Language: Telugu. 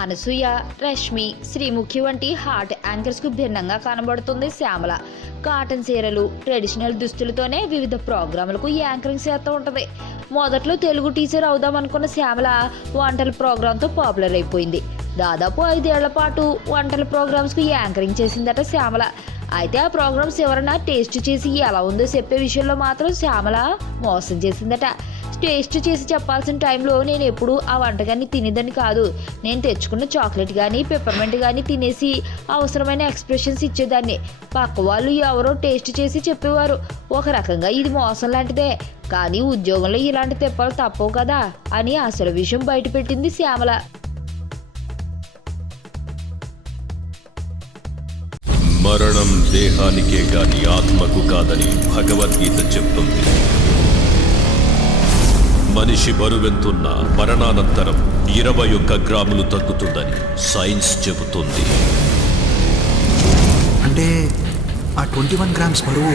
అనసూయ, రష్మి, శ్రీముఖి వంటి హాట్ యాంకర్స్కు భిన్నంగా కనబడుతుంది శ్యామల. కాటన్ చీరలు, ట్రెడిషనల్ దుస్తులతోనే వివిధ ప్రోగ్రాంలకు యాంకరింగ్ చేస్తూ ఉంటుంది. మొదట్లో తెలుగు టీచర్ అవుదామనుకున్న శ్యామల వంటల ప్రోగ్రాంతో పాపులర్ అయిపోయింది. దాదాపు 5 ఏళ్ల పాటు వంటల ప్రోగ్రామ్స్కు యాంకరింగ్ చేసిందట శ్యామల. అయితే ఆ ప్రోగ్రామ్స్ ఎవరైనా టేస్ట్ చేసి ఎలా ఉందో చెప్పే విషయంలో మాత్రం శ్యామల మోసం చేసిందట. టేస్ట్ చేసి చెప్పాల్సిన టైంలో నేను ఎప్పుడు ఆ వంటకాన్ని తినేదని కాదు, నేను తెచ్చుకున్న చాక్లెట్ కానీ పెప్పర్మెంట్ కానీ తినేసి అవసరమైన ఎక్స్ప్రెషన్స్ ఇచ్చేదాన్ని. పక్క వాళ్ళు ఎవరో టేస్ట్ చేసి చెప్పేవారు. ఒక రకంగా ఇది మోసం లాంటిదే, కానీ ఉద్యోగంలో ఇలాంటి తెప్పలు తప్పవు కదా అని అసలు విషయం బయటపెట్టింది శ్యామల. మరణం దేహానికే గాని ఆత్మకు కాదని భగవద్గీత చెప్తుంది. మనిషి బరువెంతున్నా మరణానంతరం 21 గ్రాములు తగ్గుతుందని సైన్స్ చెబుతుంది. అంటే ఆ 21 గ్రామ్స్ బరువు